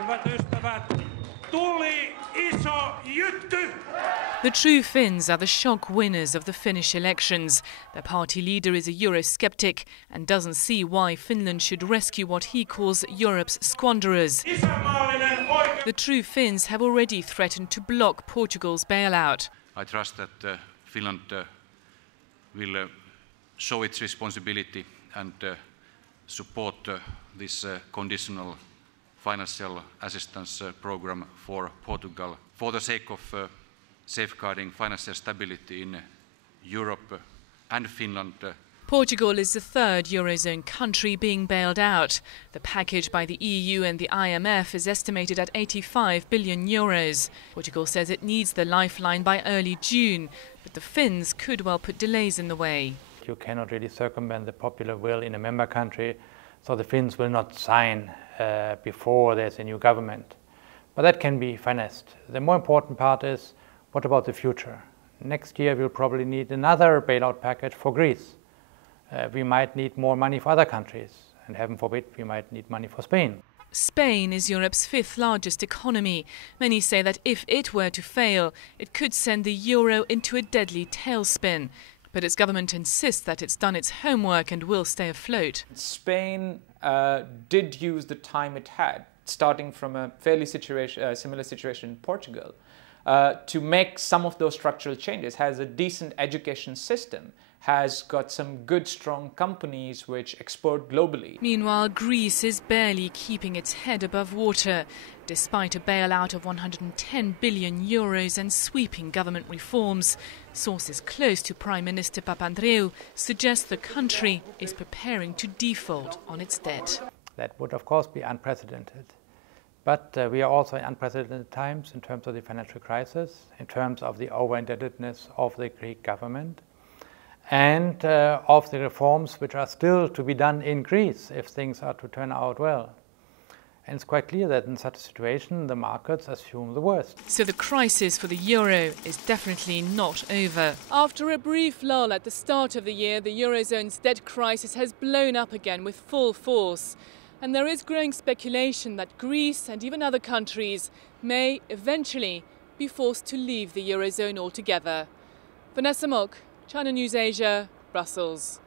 Hyvät ystävät, tuli iso jytty! The true Finns are the shock winners of the Finnish elections. Their party leader is a Eurosceptic and doesn't see why Finland should rescue what he calls Europe's squanderers. The true Finns have already threatened to block Portugal's bailout. I trust that Finland will show its responsibility and support this conditional financial assistance program for Portugal for the sake of safeguarding financial stability in Europe and Finland. Portugal is the third Eurozone country being bailed out. The package by the EU and the IMF is estimated at 85 billion euros. Portugal says it needs the lifeline by early June, but the Finns could well put delays in the way. You cannot really circumvent the popular will in a member country, so the Finns will not sign before there's a new government. But that can be finessed. The more important part is, what about the future? Next year we'll probably need another bailout package for Greece. We might need more money for other countries, and heaven forbid we might need money for Spain. Spain is Europe's fifth largest economy. Many say that if it were to fail, it could send the euro into a deadly tailspin. But its government insists that it's done its homework and will stay afloat. Spain did use the time it had, starting from a fairly similar situation in Portugal, to make some of those structural changes. Has a decent education system, has got some good, strong companies which export globally. Meanwhile, Greece is barely keeping its head above water, despite a bailout of 110 billion euros and sweeping government reforms. Sources close to Prime Minister Papandreou suggest the country is preparing to default on its debt. That would, of course, be unprecedented. But we are also in unprecedented times in terms of the financial crisis, in terms of the over-indebtedness of the Greek government, and of the reforms which are still to be done in Greece if things are to turn out well. And it's quite clear that in such a situation the markets assume the worst. So the crisis for the euro is definitely not over. After a brief lull at the start of the year, the Eurozone's debt crisis has blown up again with full force. And there is growing speculation that Greece and even other countries may eventually be forced to leave the Eurozone altogether. Vanessa Mock, China News Asia, Brussels.